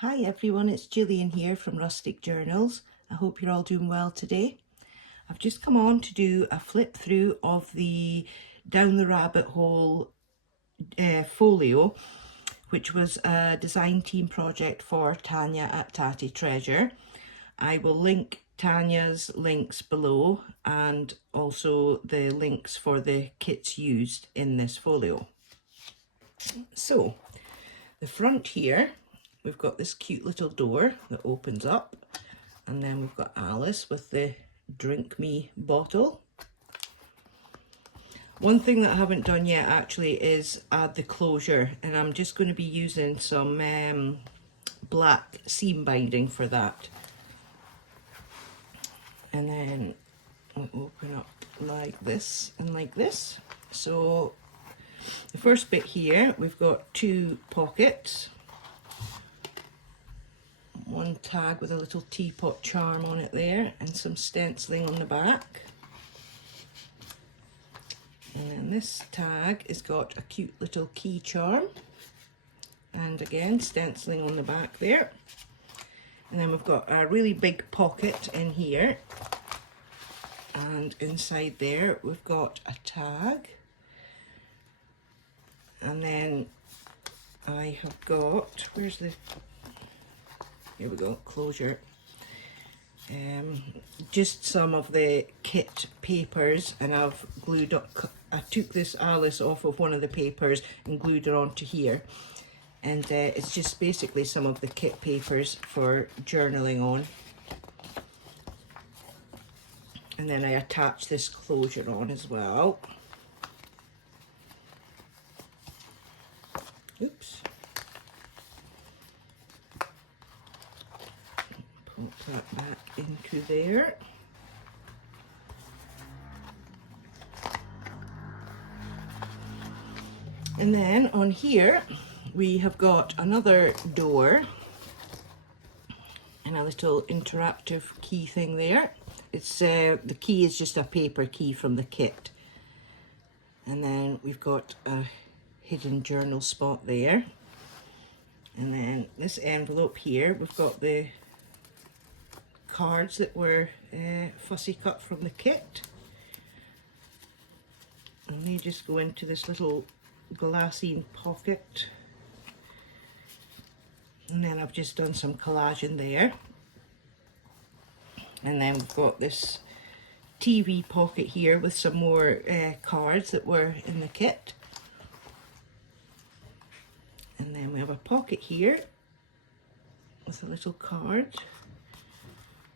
Hi everyone, it's Gillian here from Rustic Journals. I hope you're all doing well today. I've just come on to do a flip through of the Down the Rabbit Hole folio, which was a design team project for Tania at Tatty Treasure. I will link Tania's links below and also the links for the kits used in this folio. So, the front here, we've got this cute little door that opens up, and then we've got Alice with the Drink Me bottle. One thing that I haven't done yet actually is add the closure, and I'm just going to be using some black seam binding for that. And then we open up like this and like this. So the first bit here, we've got two pockets. One tag with a little teapot charm on it there, and some stenciling on the back. And then this tag has got a cute little key charm, and again stenciling on the back there. And then we've got a really big pocket in here, and inside there we've got a tag. And then I have got, here we go, closure. Just some of the kit papers, and I've glued up, I took this Alice off of one of the papers and glued it onto here. And it's just basically some of the kit papers for journaling on. And then I attach this closure on as well. Oops. Put that back into there. And then on here we have got another door and a little interactive key thing there. It's the key is just a paper key from the kit. And then we've got a hidden journal spot there. And then this envelope here, we've got the cards that were fussy cut from the kit, and they just go into this little glassine pocket. And then I've just done some collaging there. And then we've got this TV pocket here with some more cards that were in the kit. And then we have a pocket here with a little card.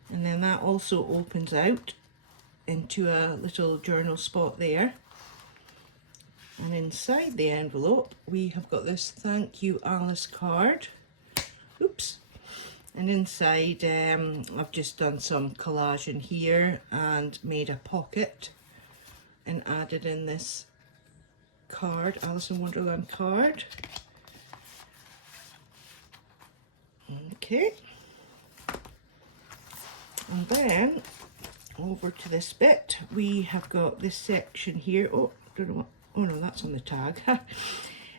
And then that also opens out into a little journal spot there. And inside the envelope we have got this Thank You Alice card. Oops. And inside I've just done some collaging here and made a pocket and added in this card, Alice in Wonderland card. Okay. And then over to this bit, we have got this section here. Oh, don't know what. Oh no, that's on the tag.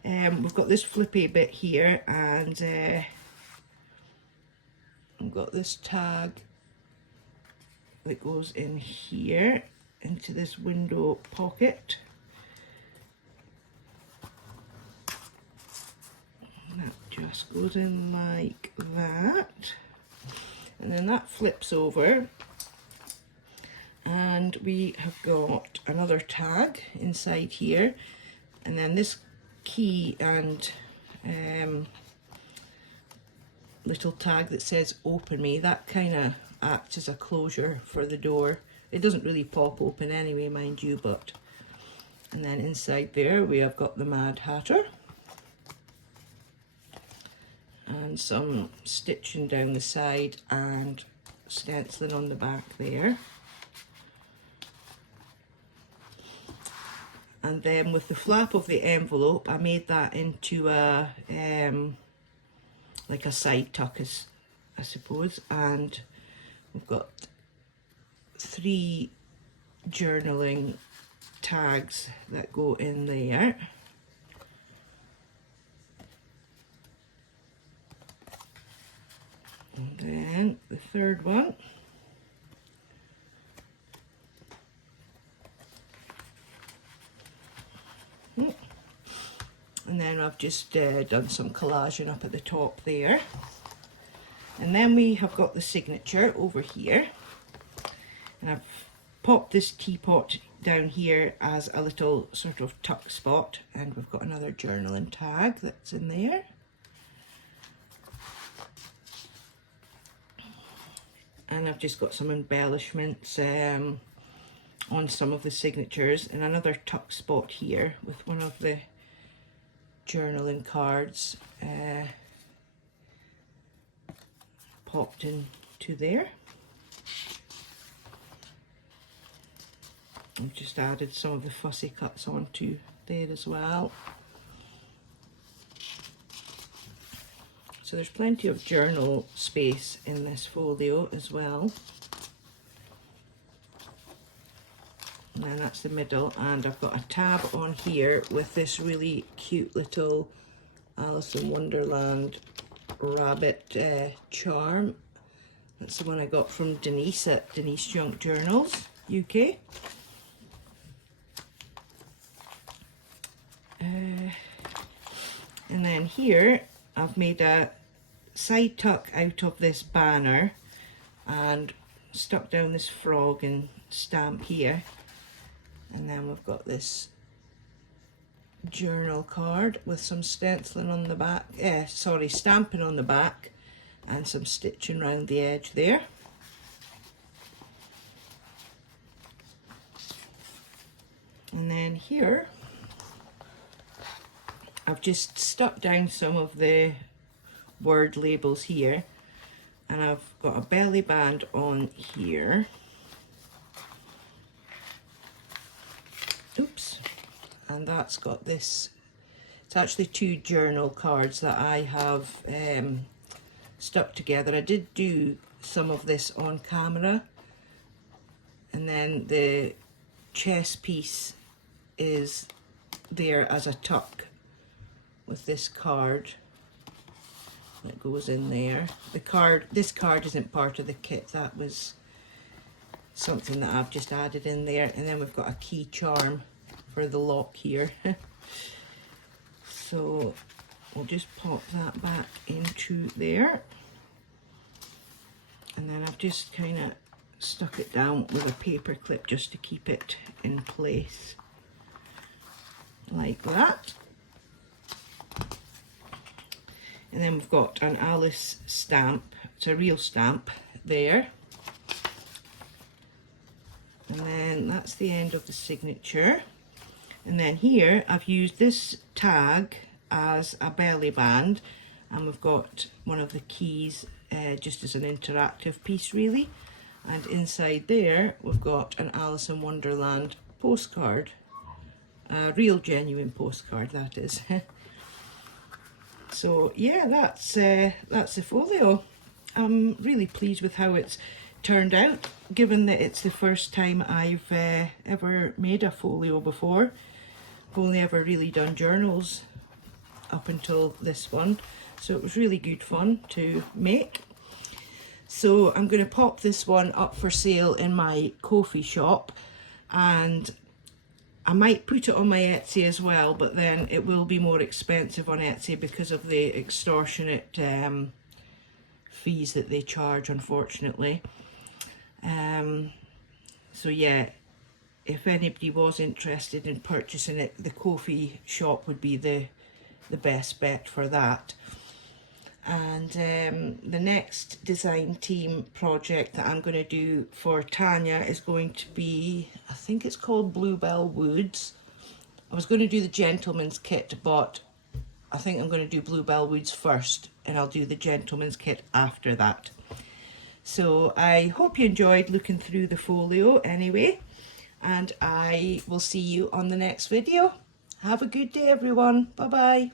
We've got this flippy bit here, and I've got this tag that goes in here into this window pocket. And that just goes in like that. And then that flips over, and we have got another tag inside here, and then this key and little tag that says Open Me, that kind of acts as a closure for the door. It doesn't really pop open anyway, mind you, but. And then inside there we have got the Mad Hatter and some stitching down the side and stenciling on the back there. And then with the flap of the envelope, I made that into a like a side tuck, I suppose. And we've got 3 journaling tags that go in there. And then the third one. And then I've just done some collaging up at the top there. And then we have got the signature over here. And I've popped this teapot down here as a little sort of tuck spot. And we've got another journaling tag that's in there. And I've just got some embellishments on some of the signatures, and another tuck spot here with one of the journaling cards popped into there. I've just added some of the fussy cuts onto there as well. So there's plenty of journal space in this folio as well. And then that's the middle, and I've got a tab on here with this really cute little Alice in Wonderland rabbit charm. That's the one I got from Denise at Denise Junk Journals, UK. And then here I've made a side tuck out of this banner and stuck down this frog and stamp here. And then we've got this journal card with some stenciling on the back, stamping on the back, and some stitching around the edge there. And then here I've just stuck down some of the word labels here, and I've got a belly band on here. Oops. And that's got this, it's actually 2 journal cards that I have stuck together. I did do some of this on camera, and then the chest piece is there as a tuck with this card that goes in there. This card isn't part of the kit, that was something that I've just added in there. And then we've got a key charm for the lock here. So we'll just pop that back into there, and then I've just kind of stuck it down with a paper clip just to keep it in place like that. And then we've got an Alice stamp, it's a real stamp there. And then that's the end of the signature. And then here I've used this tag as a belly band, and we've got one of the keys just as an interactive piece really. And inside there we've got an Alice in Wonderland postcard, a real genuine postcard that is. So yeah, that's the folio. I'm really pleased with how it's turned out, given that it's the first time I've ever made a folio before. I've only ever really done journals up until this one, so it was really good fun to make. So I'm going to pop this one up for sale in my Ko-fi shop, and I might put it on my Etsy as well, but then it will be more expensive on Etsy because of the extortionate fees that they charge, unfortunately. So yeah, if anybody was interested in purchasing it, the Ko-fi shop would be the best bet for that. And the next design team project that I'm going to do for Tania is going to be, I think it's called Bluebell Woods. I was going to do the gentleman's kit, but I think I'm going to do Bluebell Woods first, and I'll do the gentleman's kit after that. So I hope you enjoyed looking through the folio anyway, and I will see you on the next video. Have a good day everyone. Bye bye.